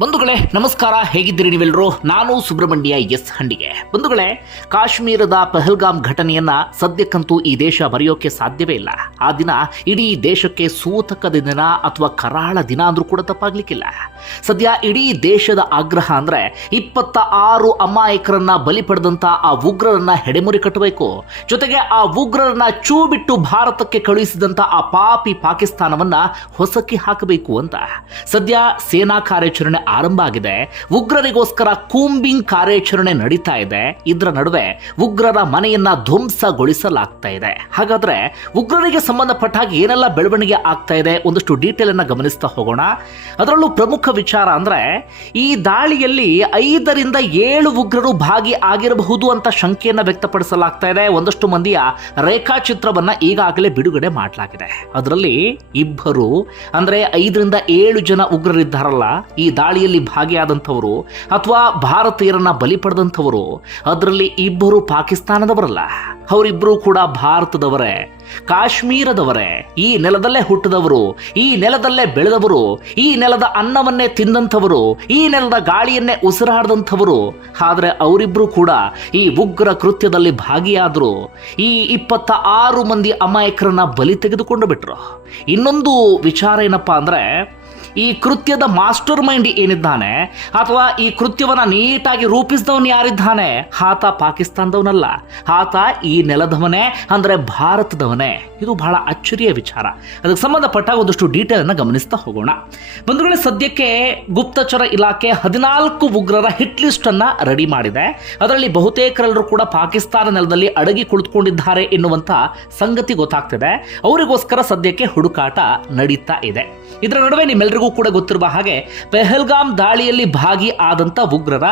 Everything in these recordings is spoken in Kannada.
ಬಂಧುಗಳೇ, ನಮಸ್ಕಾರ. ಹೇಗಿದ್ದೀರಿ ನೀವೆಲ್ಲರೂ? ನಾನು ಸುಬ್ರಹ್ಮಣ್ಯ ಎಸ್. ಹಂಡಿಗೆ. ಬಂಧುಗಳೇ, ಕಾಶ್ಮೀರದ ಪಹಲ್ಗಾಮ್ ಘಟನೆಯನ್ನ ಸದ್ಯಕ್ಕಂತೂ ಈ ದೇಶ ಮರೆಯೋಕೆ ಸಾಧ್ಯವೇ ಇಲ್ಲ. ಆ ದಿನ ಇಡೀ ದೇಶಕ್ಕೆ ಸೂತಕದ ದಿನ ಅಥವಾ ಕರಾಳ ದಿನ ಅಂದ್ರೂ ಕೂಡ ತಪ್ಪಾಗ್ಲಿಕ್ಕಿಲ್ಲ. ಸದ್ಯ ಇಡೀ ದೇಶದ ಆಗ್ರಹ ಅಂದ್ರೆ ಇಪ್ಪತ್ತ ಆರು ಅಮಾಯಕರನ್ನ ಬಲಿ ಪಡೆದಂತ ಆ ಉಗ್ರರನ್ನ ಹೆಡೆಮುರಿ ಕಟ್ಟಬೇಕು. ಜೊತೆಗೆ ಆ ಉಗ್ರರನ್ನ ಚೂ ಬಿಟ್ಟು ಭಾರತಕ್ಕೆ ಕಳುಹಿಸಿದಂತ ಆ ಪಾಪಿ ಪಾಕಿಸ್ತಾನವನ್ನ ಹೊಸಕಿ ಹಾಕಬೇಕು ಅಂತ. ಸದ್ಯ ಸೇನಾ ಕಾರ್ಯಾಚರಣೆ ಆರಂಭ ಆಗಿದೆ. ಉಗ್ರರಿಗೋಸ್ಕರ ಕೂಂಬಿಂಗ್ ಕಾರ್ಯಾಚರಣೆ ನಡೀತಾ ಇದೆ. ಇದರ ನಡುವೆ ಉಗ್ರರ ಮನೆಯನ್ನ ಧ್ವಂಸಗೊಳಿಸಲಾಗ್ತಾ ಇದೆ. ಹಾಗಾದ್ರೆ ಉಗ್ರರಿಗೆ ಸಂಬಂಧಪಟ್ಟ ಹಾಗೆ ಏನೆಲ್ಲ ಬೆಳವಣಿಗೆ ಆಗ್ತಾ ಇದೆ ಒಂದಷ್ಟು ಡೀಟೇಲ್ ಅನ್ನ ಗಮನಿಸ್ತಾ ಹೋಗೋಣ. ಅದರಲ್ಲೂ ಪ್ರಮುಖ ವಿಚಾರ ಅಂದ್ರೆ ಈ ದಾಳಿಯಲ್ಲಿ ಐದರಿಂದ ಏಳು ಉಗ್ರರು ಭಾಗಿ ಆಗಿರಬಹುದು ಅಂತ ಶಂಕೆಯನ್ನ ವ್ಯಕ್ತಪಡಿಸಲಾಗ್ತಾ ಇದೆ. ಒಂದಷ್ಟು ಮಂದಿಯ ರೇಖಾಚಿತ್ರವನ್ನ ಈಗಾಗಲೇ ಬಿಡುಗಡೆ ಮಾಡಲಾಗಿದೆ. ಅದರಲ್ಲಿ ಇಬ್ಬರು ಅಂದ್ರೆ ಐದರಿಂದ ಏಳು ಜನ ಉಗ್ರರಿದ್ದಾರಲ್ಲ, ಈ ದಾಳಿಯಲ್ಲಿ ಭಾಗಿಯಾದಂಥವರು ಅಥವಾ ಭಾರತೀಯರನ್ನ ಬಲಿ ಪಡೆದಂಥವರು, ಅದರಲ್ಲಿ ಇಬ್ಬರು ಪಾಕಿಸ್ತಾನದವರಲ್ಲ. ಅವರಿಬ್ಬರು ಕೂಡ ಭಾರತದವರೇ, ಕಾಶ್ಮೀರದವರೇ. ಈ ನೆಲದಲ್ಲೇ ಹುಟ್ಟಿದವರು, ಈ ನೆಲದಲ್ಲೇ ಬೆಳೆದವರು, ಈ ನೆಲದ ಅನ್ನವನ್ನೇ ತಿಂದಂಥವರು, ಈ ನೆಲದ ಗಾಳಿಯನ್ನೇ ಉಸಿರಾಡದಂಥವರು. ಆದರೆ ಅವರಿಬ್ಬರು ಕೂಡ ಈ ಉಗ್ರ ಕೃತ್ಯದಲ್ಲಿ ಭಾಗಿಯಾದರು. ಈ ಇಪ್ಪತ್ತ ಆರು ಮಂದಿ ಅಮಾಯಕರನ್ನ ಬಲಿ ತೆಗೆದುಕೊಂಡು ಬಿಟ್ರು. ಇನ್ನೊಂದು ವಿಚಾರ ಏನಪ್ಪಾ ಅಂದ್ರೆ ಈ ಕೃತ್ಯದ ಮಾಸ್ಟರ್ ಮೈಂಡ್ ಏನಿದ್ದಾನೆ ಅಥವಾ ಈ ಕೃತ್ಯವನ್ನ ನೀಟಾಗಿ ರೂಪಿಸಿದವನು ಯಾರಿದ್ದಾನೆ? ಆತ ಪಾಕಿಸ್ತಾನದವನಲ್ಲ. ಆತ ಈ ನೆಲದವನೇ, ಅಂದ್ರೆ ಭಾರತದವನೇ. ಇದು ಬಹಳ ಅಚ್ಚರಿಯ ವಿಚಾರ. ಅದಕ್ಕೆ ಸಂಬಂಧಪಟ್ಟ ಒಂದಷ್ಟು ಡೀಟೇಲ್ ಅನ್ನ ಗಮನಿಸ್ತಾ ಹೋಗೋಣ. ಬಂಧುಗಳೇ, ಸದ್ಯಕ್ಕೆ ಗುಪ್ತಚರ ಇಲಾಖೆ ಹದಿನಾಲ್ಕು ಉಗ್ರರ ಹಿಟ್ ಲಿಸ್ಟ್ ಅನ್ನ ರೆಡಿ ಮಾಡಿದೆ. ಅದರಲ್ಲಿ ಬಹುತೇಕರೆಲ್ಲರೂ ಕೂಡ ಪಾಕಿಸ್ತಾನ ನೆಲದಲ್ಲಿ ಅಡಗಿ ಕುಳಿತುಕೊಂಡಿದ್ದಾರೆ ಎನ್ನುವಂತ ಸಂಗತಿ ಗೊತ್ತಾಗ್ತಿದೆ. ಅವರಿಗೋಸ್ಕರ ಸದ್ಯಕ್ಕೆ ಹುಡುಕಾಟ ನಡೀತಾ ಇದೆ. ಇದರ ನಡುವೆ ನಿಮ್ಮೆಲ್ಲರಿಗೂ ಕೂಡ ಗೊತ್ತಿರುವ ಹಾಗೆ ಪೆಹಲ್ಗಾಮ್ ದಾಳಿಯಲ್ಲಿ ಭಾಗಿ ಆದಂತ ಉಗ್ರರ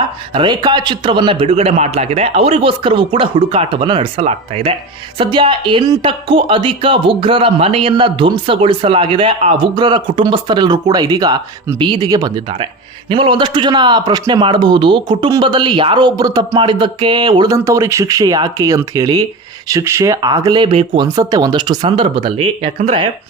ರೇಖಾಚಿತ್ರವನ್ನ ಬಿಡುಗಡೆ ಮಾಡಲಾಗಿದೆ. ಅವರಿಗೋಸ್ಕರವೂ ಕೂಡ ಹುಡುಕಾಟವನ್ನು ನಡೆಸಲಾಗ್ತಾ ಇದೆ. ಸದ್ಯ ಎಂಟಕ್ಕೂ ಅಧಿಕ ಉಗ್ರರ ಮನೆಯನ್ನ ಧ್ವಂಸಗೊಳಿಸಲಾಗಿದೆ. ಆ ಉಗ್ರರ ಕುಟುಂಬಸ್ಥರೆಲ್ಲರೂ ಕೂಡ ಇದೀಗ ಬೀದಿಗೆ ಬಂದಿದ್ದಾರೆ. ನಿಮ್ಮಲ್ಲಿ ಒಂದಷ್ಟು ಜನ ಪ್ರಶ್ನೆ ಮಾಡಬಹುದು. ಕುಟುಂಬದಲ್ಲಿ ಯಾರೋ ಒಬ್ಬರು ತಪ್ಪು ಮಾಡಿದ್ದಕ್ಕೆ ಉಳಿದಂಥವ್ರಿಗೆ ಶಿಕ್ಷೆ ಯಾಕೆ ಅಂತ ಹೇಳಿ. ಶಿಕ್ಷೆ ಆಗಲೇಬೇಕು ಅನ್ಸುತ್ತೆ ಒಂದಷ್ಟು ಸಂದರ್ಭದಲ್ಲಿ. ಯಾಕಂದ್ರೆ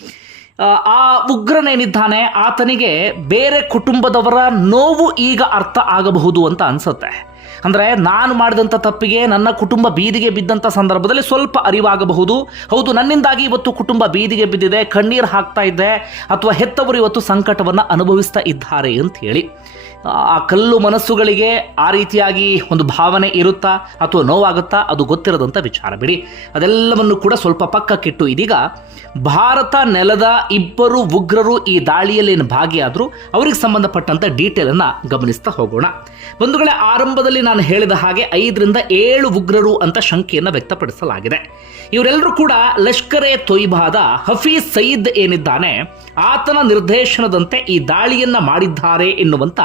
ಆ, ಉಗ್ರನೇನಿದ್ದಾನೆ ಆತನಿಗೆ ಬೇರೆ ಕುಟುಂಬದವರ ನೋವು ಈಗ ಅರ್ಥ ಆಗಬಹುದು ಅಂತ ಅನ್ಸುತ್ತೆ. ಅಂದರೆ ನಾನು ಮಾಡಿದಂಥ ತಪ್ಪಿಗೆ ನನ್ನ ಕುಟುಂಬ ಬೀದಿಗೆ ಬಿದ್ದಂಥ ಸಂದರ್ಭದಲ್ಲಿ ಸ್ವಲ್ಪ ಅರಿವಾಗಬಹುದು. ಹೌದು, ನನ್ನಿಂದಾಗಿ ಇವತ್ತು ಕುಟುಂಬ ಬೀದಿಗೆ ಬಿದ್ದಿದೆ, ಕಣ್ಣೀರು ಹಾಕ್ತಾ ಇದ್ದೆ, ಅಥವಾ ಹೆತ್ತವರು ಇವತ್ತು ಸಂಕಟವನ್ನು ಅನುಭವಿಸ್ತಾ ಇದ್ದಾರೆ ಅಂತ ಹೇಳಿ ಆ ಕಲ್ಲು ಮನಸ್ಸುಗಳಿಗೆ ಆ ರೀತಿಯಾಗಿ ಒಂದು ಭಾವನೆ ಇರುತ್ತಾ ಅಥವಾ ನೋವಾಗುತ್ತಾ ಅದು ಗೊತ್ತಿರದಂಥ ವಿಚಾರ ಬಿಡಿ. ಅದೆಲ್ಲವನ್ನು ಕೂಡ ಸ್ವಲ್ಪ ಪಕ್ಕಕ್ಕಿಟ್ಟು ಇದೀಗ, ಭಾರತ ನೆಲದ ಇಬ್ಬರು ಉಗ್ರರು ಈ ದಾಳಿಯಲ್ಲಿ ಏನು ಭಾಗಿಯಾದರೂ, ಅವರಿಗೆ ಸಂಬಂಧಪಟ್ಟಂಥ ಡೀಟೇಲನ್ನು ಗಮನಿಸ್ತಾ ಹೋಗೋಣ. ಬಂಧುಗಳೇ, ಆರಂಭದಲ್ಲಿ ನಾನು ಹೇಳಿದ ಹಾಗೆ ಐದರಿಂದ ಏಳು ಉಗ್ರರು ಅಂತ ಶಂಕೆಯನ್ನು ವ್ಯಕ್ತಪಡಿಸಲಾಗಿದೆ. ಇವರೆಲ್ಲರೂ ಕೂಡ ಲಷ್ಕರ್ ಎ ತೊಯ್ಬಾದ ಹಫೀಜ್ ಸಯೀದ್ ಏನಿದ್ದಾನೆ, ಆತನ ನಿರ್ದೇಶನದಂತೆ ಈ ದಾಳಿಯನ್ನ ಮಾಡಿದ್ದಾರೆ ಎನ್ನುವಂತ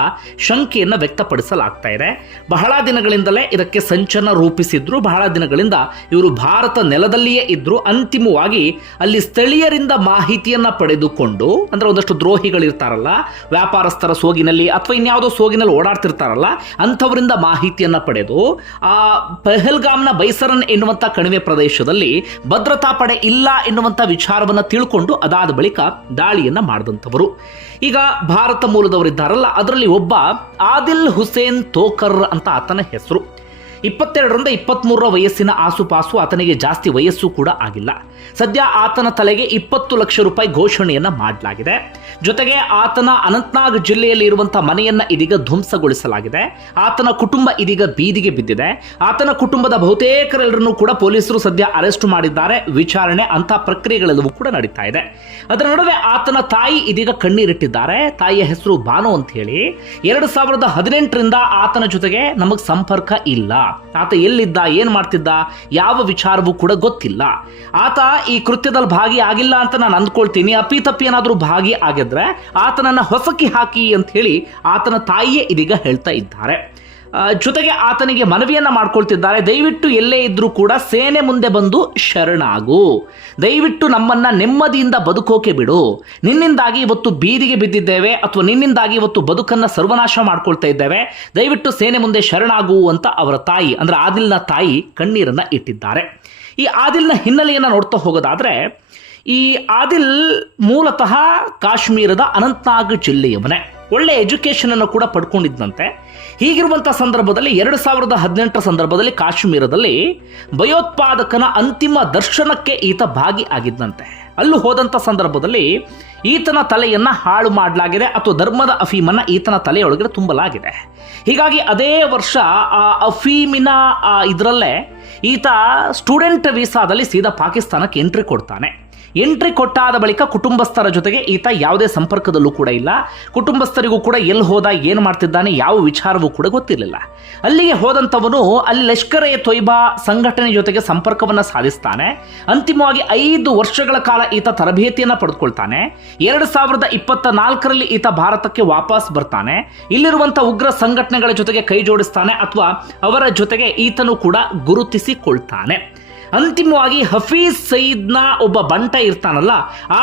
ಶಂಕೆಯನ್ನು ವ್ಯಕ್ತಪಡಿಸಲಾಗ್ತಾ ಇದೆ. ಬಹಳ ದಿನಗಳಿಂದಲೇ ಇದಕ್ಕೆ ಸಂಚನ ರೂಪಿಸಿದ್ರು. ಬಹಳ ದಿನಗಳಿಂದ ಇವರು ಭಾರತ ನೆಲದಲ್ಲಿಯೇ ಇದ್ರು. ಅಂತಿಮವಾಗಿ ಅಲ್ಲಿ ಸ್ಥಳೀಯರಿಂದ ಮಾಹಿತಿಯನ್ನ ಪಡೆದುಕೊಂಡು, ಅಂದ್ರೆ ಒಂದಷ್ಟು ದ್ರೋಹಿಗಳಿರ್ತಾರಲ್ಲ, ವ್ಯಾಪಾರಸ್ಥರ ಸೋಗಿನಲ್ಲಿ ಅಥವಾ ಇನ್ಯಾವುದೋ ಸೋಗಿನಲ್ಲಿ ಓಡಾಡ್ತಿರ್ತಾರಲ್ಲ, ಅಂಥವರಿಂದ ಮಾಹಿತಿಯನ್ನ ಪಡೆದು, ಆ ಪೆಹಲ್ಗಾಮ್ನ ಬೈಸರನ್ ಎನ್ನುವಂಥ ಕಣಿವೆ ಪ್ರದೇಶದಲ್ಲಿ ಭದ್ರತಾ ಪಡೆ ಇಲ್ಲ ಎನ್ನುವಂತ ವಿಚಾರವನ್ನ ತಿಳ್ಕೊಂಡು ಅದಾದ ಬಳಿಕ ದಾಳಿಯನ್ನ ಮಾಡಿದಂಥವರು. ಈಗ ಭಾರತ ಮೂಲದವರಿದ್ದಾರಲ್ಲ, ಅದರಲ್ಲಿ ಒಬ್ಬ ಆದಿಲ್ ಹುಸೇನ್ ತೋಕರ್ ಅಂತ ಆತನ ಹೆಸರು. ಇಪ್ಪತ್ತೆರಡರಿಂದ ಇಪ್ಪತ್ತ್ಮೂರರ ವಯಸ್ಸಿನ ಆಸುಪಾಸು ಆತನಿಗೆ ಜಾಸ್ತಿ ವಯಸ್ಸು ಕೂಡ ಆಗಿಲ್ಲ. ಸದ್ಯ ಆತನ ತಲೆಗೆ ಇಪ್ಪತ್ತು ಲಕ್ಷ ರೂಪಾಯಿ ಘೋಷಣೆಯನ್ನ ಮಾಡಲಾಗಿದೆ. ಜೊತೆಗೆ ಆತನ ಅನಂತನಾಗ್ ಜಿಲ್ಲೆಯಲ್ಲಿ ಇರುವಂತಹ ಮನೆಯನ್ನ ಇದೀಗ ಧ್ವಂಸಗೊಳಿಸಲಾಗಿದೆ. ಆತನ ಕುಟುಂಬ ಇದೀಗ ಬೀದಿಗೆ ಬಿದ್ದಿದೆ. ಆತನ ಕುಟುಂಬದ ಬಹುತೇಕರೆಲ್ಲರನ್ನು ಕೂಡ ಪೊಲೀಸರು ಸದ್ಯ ಅರೆಸ್ಟ್ ಮಾಡಿದ್ದಾರೆ. ವಿಚಾರಣೆ ಅಂತ ಪ್ರಕ್ರಿಯೆಗಳೆಲ್ಲವೂ ಕೂಡ ನಡೀತಾ ಇದೆ. ಅದರ ನಡುವೆ ಆತನ ತಾಯಿ ಇದೀಗ ಕಣ್ಣೀರಿಟ್ಟಿದ್ದಾರೆ. ತಾಯಿಯ ಹೆಸರು ಬಾನು ಅಂತ ಹೇಳಿ. ಎರಡು ಸಾವಿರದ ಹದಿನೆಂಟರಿಂದ ಆತನ ಜೊತೆಗೆ ನಮಗೆ ಸಂಪರ್ಕ ಇಲ್ಲ. ಆತ ಎಲ್ಲಿದ್ದ, ಏನ್ ಮಾಡ್ತಿದ್ದ, ಯಾವ ವಿಚಾರವೂ ಕೂಡ ಗೊತ್ತಿಲ್ಲ. ಆತ ಈ ಕೃತ್ಯದಲ್ಲಿ ಭಾಗಿ ಆಗಿಲ್ಲ ಅಂತ ನಾನು ಅಂದ್ಕೊಳ್ತೀನಿ. ಅಪ್ಪಿ ತಪ್ಪಿ ಏನಾದರೂ ಭಾಗಿ ಆಗಿದ್ರೆ ಆತನನ್ನ ಹೊಸಕಿ ಹಾಕಿ ಅಂತ ಹೇಳಿ ಆತನ ತಾಯಿಯೇ ಇದೀಗ ಹೇಳ್ತಾ ಇದ್ದಾರೆ. ಜೊತೆಗೆ ಆತನಿಗೆ ಮನವಿಯನ್ನ ಮಾಡ್ಕೊಳ್ತಿದ್ದಾರೆ. ದಯವಿಟ್ಟು ಎಲ್ಲೇ ಇದ್ರೂ ಕೂಡ ಸೇನೆ ಮುಂದೆ ಬಂದು ಶರಣಾಗು. ದಯವಿಟ್ಟು ನಮ್ಮನ್ನ ನೆಮ್ಮದಿಯಿಂದ ಬದುಕೋಕೆ ಬಿಡು. ನಿನ್ನಿಂದಾಗಿ ಇವತ್ತು ಬೀದಿಗೆ ಬಿದ್ದಿದ್ದೇವೆ ಅಥವಾ ನಿನ್ನಿಂದಾಗಿ ಇವತ್ತು ಬದುಕನ್ನ ಸರ್ವನಾಶ ಮಾಡ್ಕೊಳ್ತಾ ಇದ್ದೇವೆ. ದಯವಿಟ್ಟು ಸೇನೆ ಮುಂದೆ ಶರಣಾಗು ಅಂತ ಅವರ ತಾಯಿ, ಅಂದ್ರೆ ಆದಿಲ್ನ ತಾಯಿ ಕಣ್ಣೀರನ್ನ ಇಟ್ಟಿದ್ದಾರೆ. ಈ ಆದಿಲ್ನ ಹಿನ್ನೆಲೆಯನ್ನು ನೋಡ್ತಾ ಹೋಗೋದಾದ್ರೆ, ಈ ಆದಿಲ್ ಮೂಲತಃ ಕಾಶ್ಮೀರದ ಅನಂತನಾಗ್ ಜಿಲ್ಲೆಯವನೇ. ಒಳ್ಳೆ ಎಜುಕೇಷನ್ ಅನ್ನು ಕೂಡ ಪಡ್ಕೊಂಡಿದ್ದಂತೆ ಹೀಗಿರುವಂಥ ಸಂದರ್ಭದಲ್ಲಿ ಎರಡು ಸಾವಿರದ ಹದಿನೆಂಟರ ಸಂದರ್ಭದಲ್ಲಿ ಕಾಶ್ಮೀರದಲ್ಲಿ ಭಯೋತ್ಪಾದಕನ ಅಂತಿಮ ದರ್ಶನಕ್ಕೆ ಈತ ಭಾಗಿ ಆಗಿದ್ದಂತೆ ಅಲ್ಲೂ ಹೋದಂಥ ಸಂದರ್ಭದಲ್ಲಿ ಈತನ ತಲೆಯನ್ನ ಹಾಳು ಮಾಡಲಾಗಿದೆ ಅಥವಾ ಧರ್ಮದ ಅಫೀಮನ್ನ ಈತನ ತಲೆಯೊಳಗಡೆ ತುಂಬಲಾಗಿದೆ. ಹೀಗಾಗಿ ಅದೇ ವರ್ಷ ಆ ಅಫೀಮಿನ ಇದರಲ್ಲೇ ಈತ ಸ್ಟೂಡೆಂಟ್ ವೀಸಾದಲ್ಲಿ ಸೀದಾ ಪಾಕಿಸ್ತಾನಕ್ಕೆ ಎಂಟ್ರಿ ಕೊಡ್ತಾನೆ. ಎಂಟ್ರಿ ಕೊಟ್ಟಾದ ಬಳಿಕ ಕುಟುಂಬಸ್ಥರ ಜೊತೆಗೆ ಈತ ಯಾವುದೇ ಸಂಪರ್ಕದಲ್ಲೂ ಕೂಡ ಇಲ್ಲ. ಕುಟುಂಬಸ್ಥರಿಗೂ ಕೂಡ ಎಲ್ಲಿ ಹೋದ, ಏನು ಮಾಡ್ತಿದ್ದಾನೆ, ಯಾವ ವಿಚಾರವೂ ಕೂಡ ಗೊತ್ತಿರಲಿಲ್ಲ. ಅಲ್ಲಿಗೆ ಹೋದಂಥವನು ಅಲ್ಲಿ ಲಷ್ಕರ್ ಎ ತೊಯ್ಬಾ ಸಂಘಟನೆ ಜೊತೆಗೆ ಸಂಪರ್ಕವನ್ನು ಸಾಧಿಸ್ತಾನೆ. ಅಂತಿಮವಾಗಿ ಐದು ವರ್ಷಗಳ ಕಾಲ ಈತ ತರಬೇತಿಯನ್ನು ಪಡೆದುಕೊಳ್ತಾನೆ ಎರಡು ಸಾವಿರದ ಇಪ್ಪತ್ತ ನಾಲ್ಕರಲ್ಲಿ ಈತ ಭಾರತಕ್ಕೆ ವಾಪಸ್ ಬರ್ತಾನೆ. ಇಲ್ಲಿರುವಂಥ ಉಗ್ರ ಸಂಘಟನೆಗಳ ಜೊತೆಗೆ ಕೈ ಜೋಡಿಸ್ತಾನೆ ಅಥವಾ ಅವರ ಜೊತೆಗೆ ಈತನು ಕೂಡ ಗುರುತಿಸಿಕೊಳ್ತಾನೆ. ಅಂತಿಮವಾಗಿ ಹಫೀಜ್ ಸಯೀದ್ನ ಒಬ್ಬ ಬಂಟ ಇರ್ತಾನಲ್ಲ,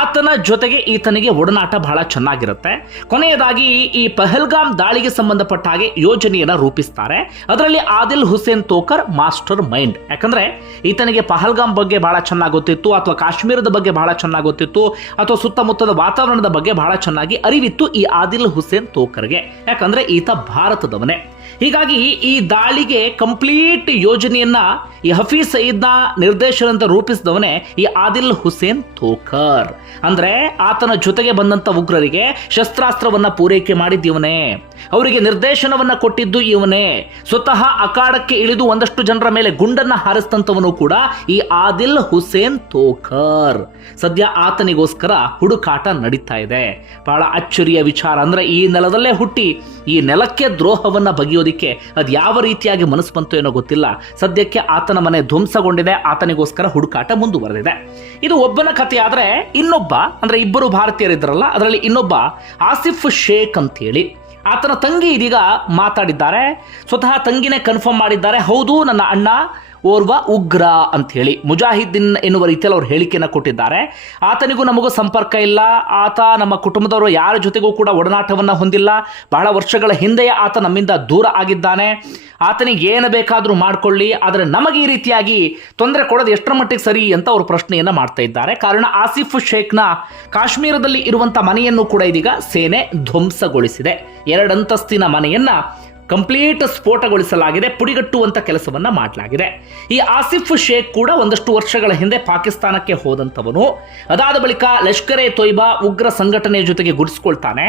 ಆತನ ಜೊತೆಗೆ ಈತನಿಗೆ ಒಡನಾಟ ಬಹಳ ಚೆನ್ನಾಗಿರುತ್ತೆ. ಕೊನೆಯದಾಗಿ ಈ ಪಹಲ್ಗಾಮ್ ದಾಳಿಗೆ ಸಂಬಂಧಪಟ್ಟ ಹಾಗೆ ಯೋಜನೆಯನ್ನು ರೂಪಿಸ್ತಾರೆ. ಅದರಲ್ಲಿ ಆದಿಲ್ ಹುಸೇನ್ ತೋಕರ್ ಮಾಸ್ಟರ್ ಮೈಂಡ್. ಯಾಕಂದ್ರೆ ಈತನಿಗೆ ಪಹಲ್ಗಾಮ್ ಬಗ್ಗೆ ಬಹಳ ಚೆನ್ನಾಗಿ ಗೊತ್ತಿತ್ತು, ಅಥವಾ ಕಾಶ್ಮೀರದ ಬಗ್ಗೆ ಬಹಳ ಚೆನ್ನಾಗಿ ಗೊತ್ತಿತ್ತು, ಅಥವಾ ಸುತ್ತಮುತ್ತದ ವಾತಾವರಣದ ಬಗ್ಗೆ ಬಹಳ ಚೆನ್ನಾಗಿ ಅರಿವಿತ್ತು ಈ ಆದಿಲ್ ಹುಸೇನ್ ತೋಕರ್ಗೆ. ಯಾಕಂದ್ರೆ ಈತ ಭಾರತದವನೇ. ಹೀಗಾಗಿ ಈ ದಾಳಿಗೆ ಕಂಪ್ಲೀಟ್ ಯೋಜನೆಯನ್ನ ಈ ಹಫೀಜ್ ಸಯೀದ್ನ ನಿರ್ದೇಶನಂತ ರೂಪಿಸಿದವನೇ ಈ ಆದಿಲ್ ಹುಸೇನ್ ಥೋಕರ್ ಅಂದ್ರೆ ಆತನ ಜೊತೆಗೆ ಬಂದಂತ ಉಗ್ರರಿಗೆ ಶಸ್ತ್ರಾಸ್ತ್ರವನ್ನ ಪೂರೈಕೆ ಮಾಡಿದ್ದೀವನೇ. ಅವರಿಗೆ ನಿರ್ದೇಶನವನ್ನ ಕೊಟ್ಟಿದ್ದು ಇವನೇ. ಸ್ವತಃ ಅಖಾಡಕ್ಕೆ ಇಳಿದು ಒಂದಷ್ಟು ಜನರ ಮೇಲೆ ಗುಂಡನ್ನ ಹಾರಿಸಿದಂಥವನು ಕೂಡ ಈ ಆದಿಲ್ ಹುಸೇನ್ ಥೋಕರ್ ಸದ್ಯ ಆತನಿಗೋಸ್ಕರ ಹುಡುಕಾಟ ನಡೀತಾ ಇದೆ. ಬಹಳ ಅಚ್ಚರಿಯ ವಿಚಾರ. ಅಂದ್ರೆ ಈ ನೆಲದಲ್ಲೇ ಹುಟ್ಟಿ ಈ ನೆಲಕ್ಕೆ ದ್ರೋಹವನ್ನ ಬಗೆಯೋದಿಕ್ಕೆ ಅದು ಯಾವ ರೀತಿಯಾಗಿ ಮನಸ್ಸು ಬಂತು ಏನೋ ಗೊತ್ತಿಲ್ಲ. ಸದ್ಯಕ್ಕೆ ಆತನ ಮನೆ ಧ್ವಂಸಗೊಂಡಿದೆ, ಆತನಿಗೋಸ್ಕರ ಹುಡುಕಾಟ ಮುಂದುವರೆದಿದೆ. ಇದು ಒಬ್ಬನ ಕಥೆ ಇನ್ನೊಬ್ಬ, ಅಂದ್ರೆ ಇಬ್ಬರು ಭಾರತೀಯರಿದ್ದರಲ್ಲ, ಅದರಲ್ಲಿ ಇನ್ನೊಬ್ಬ ಆಸಿಫ್ ಶೇಖ್ ಅಂತೇಳಿ. ಆತನ ತಂಗಿ ಇದೀಗ ಮಾತಾಡಿದ್ದಾರೆ, ಸ್ವತಃ ತಂಗಿನೇ ಕನ್ಫರ್ಮ್ ಮಾಡಿದ್ದಾರೆ, ಹೌದು, ನನ್ನ ಅಣ್ಣ ಓರ್ವ ಉಗ್ರ ಅಂತ ಹೇಳಿ ಮುಜಾಹಿದ್ದೀನ್ ಎನ್ನುವ ರೀತಿಯಲ್ಲಿ ಅವರು ಹೇಳಿಕೆಯನ್ನು ಕೊಟ್ಟಿದ್ದಾರೆ. ಆತನಿಗೂ ನಮಗೂ ಸಂಪರ್ಕ ಇಲ್ಲ. ಆತ ನಮ್ಮ ಕುಟುಂಬದವರು ಯಾರ ಜೊತೆಗೂ ಕೂಡ ಒಡನಾಟವನ್ನು ಹೊಂದಿಲ್ಲ. ಬಹಳ ವರ್ಷಗಳ ಹಿಂದೆಯೇ ಆತ ನಮ್ಮಿಂದ ದೂರ ಆಗಿದ್ದಾನೆ. ಆತನಿಗೆ ಏನು ಬೇಕಾದರೂ ಮಾಡಿಕೊಳ್ಳಿ. ಆದರೆ ನಮಗೆ ಈ ರೀತಿಯಾಗಿ ತೊಂದರೆ ಕೊಡೋದು ಎಷ್ಟರ ಮಟ್ಟಿಗೆ ಸರಿ ಅಂತ ಅವರು ಪ್ರಶ್ನೆಯನ್ನು ಮಾಡ್ತಾ ಇದ್ದಾರೆ. ಕಾರಣ ಆಸಿಫ್ ಶೇಖ್ನ ಕಾಶ್ಮೀರದಲ್ಲಿ ಇರುವಂಥ ಮನೆಯನ್ನು ಕೂಡ ಇದೀಗ ಸೇನೆ ಧ್ವಂಸಗೊಳಿಸಿದೆ. ಎರಡಂತಸ್ತಿನ ಮನೆಯನ್ನ ಕಂಪ್ಲೀಟ್ ಸ್ಫೋಟಗೊಳಿಸಲಾಗಿದೆ ಪುಡಿಗಟ್ಟುವಂಥ ಕೆಲಸವನ್ನ ಮಾಡಲಾಗಿದೆ. ಈ ಆಸಿಫ್ ಶೇಖ್ ಕೂಡ ಒಂದಷ್ಟು ವರ್ಷಗಳ ಹಿಂದೆ ಪಾಕಿಸ್ತಾನಕ್ಕೆ ಹೋದಂಥವನು. ಅದಾದ ಬಳಿಕ ಲಷ್ಕರೆ ತೊಯ್ಬಾ ಉಗ್ರ ಸಂಘಟನೆಯ ಜೊತೆಗೆ ಗುಡಿಸ್ಕೊಳ್ತಾನೆ.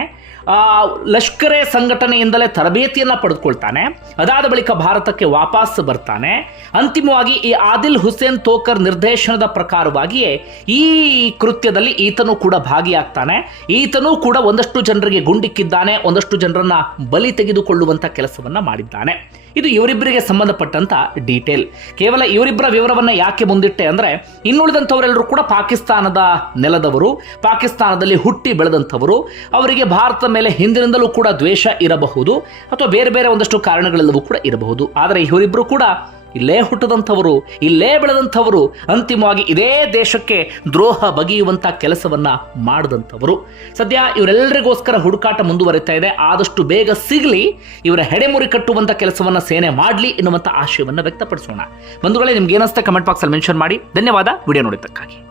ಲಷ್ಕರೆ ಸಂಘಟನೆಯಿಂದಲೇ ತರಬೇತಿಯನ್ನ ಪಡೆದುಕೊಳ್ತಾನೆ. ಅದಾದ ಬಳಿಕ ಭಾರತಕ್ಕೆ ವಾಪಸ್ ಬರ್ತಾನೆ. ಅಂತಿಮವಾಗಿ ಈ ಆದಿಲ್ ಹುಸೇನ್ ತೋಕರ್ ನಿರ್ದೇಶನದ ಪ್ರಕಾರವಾಗಿಯೇ ಈ ಕೃತ್ಯದಲ್ಲಿ ಈತನು ಕೂಡ ಭಾಗಿಯಾಗ್ತಾನೆ. ಈತನೂ ಕೂಡ ಒಂದಷ್ಟು ಜನರಿಗೆ ಗುಂಡಿಕ್ಕಿದ್ದಾನೆ, ಒಂದಷ್ಟು ಜನರನ್ನ ಬಲಿ ತೆಗೆದುಕೊಳ್ಳುವಂತ ಕೆಲಸವನ್ನ ಮಾಡಿದ್ದಾನೆ. ಇದು ಇವರಿಬ್ಬರಿಗೆ ಸಂಬಂಧಪಟ್ಟಂತ ಡೀಟೇಲ್. ಕೇವಲ ಇವರಿಬ್ಬರ ವಿವರವನ್ನ ಯಾಕೆ ಮುಂದಿಟ್ಟೆ ಅಂದ್ರೆ, ಇನ್ನುಳಿದಂಥವರೆಲ್ಲರೂ ಕೂಡ ಪಾಕಿಸ್ತಾನದ ನೆಲದವರು, ಪಾಕಿಸ್ತಾನದಲ್ಲಿ ಹುಟ್ಟಿ ಬೆಳೆದಂಥವರು, ಅವರಿಗೆ ಭಾರತದ ಮೇಲೆ ಹಿಂದಿನಿಂದಲೂ ಕೂಡ ದ್ವೇಷ ಇರಬಹುದು, ಅಥವಾ ಬೇರೆ ಬೇರೆ ಒಂದಷ್ಟು ಕಾರಣಗಳೆಲ್ಲವೂ ಕೂಡ ಇರಬಹುದು. ಆದರೆ ಇವರಿಬ್ಬರು ಕೂಡ ಇಲ್ಲೇ ಹುಟ್ಟದಂಥವರು, ಇಲ್ಲೇ ಬೆಳೆದಂಥವರು, ಅಂತಿಮವಾಗಿ ಇದೇ ದೇಶಕ್ಕೆ ದ್ರೋಹ ಬಗೆಯುವಂಥ ಕೆಲಸವನ್ನ ಮಾಡಿದಂಥವರು. ಸದ್ಯ ಇವರೆಲ್ಲರಿಗೋಸ್ಕರ ಹುಡುಕಾಟ ಮುಂದುವರಿತಾ ಇದೆ. ಆದಷ್ಟು ಬೇಗ ಸಿಗಲಿ, ಇವರ ಹೆಡೆಮುರಿ ಕಟ್ಟುವಂಥ ಕೆಲಸವನ್ನ ಸೇನೆ ಮಾಡಲಿ ಎನ್ನುವಂಥ ಆಶಯವನ್ನು ವ್ಯಕ್ತಪಡಿಸೋಣ. ಬಂಧುಗಳೇ, ನಿಮ್ಗೆ ಏನಿಸ್ತಾ ಕಮೆಂಟ್ ಬಾಕ್ಸಲ್ಲಿ ಮೆನ್ಷನ್ ಮಾಡಿ. ಧನ್ಯವಾದ. ವಿಡಿಯೋ ನೋಡಿದ್ದಕ್ಕಾಗಿ.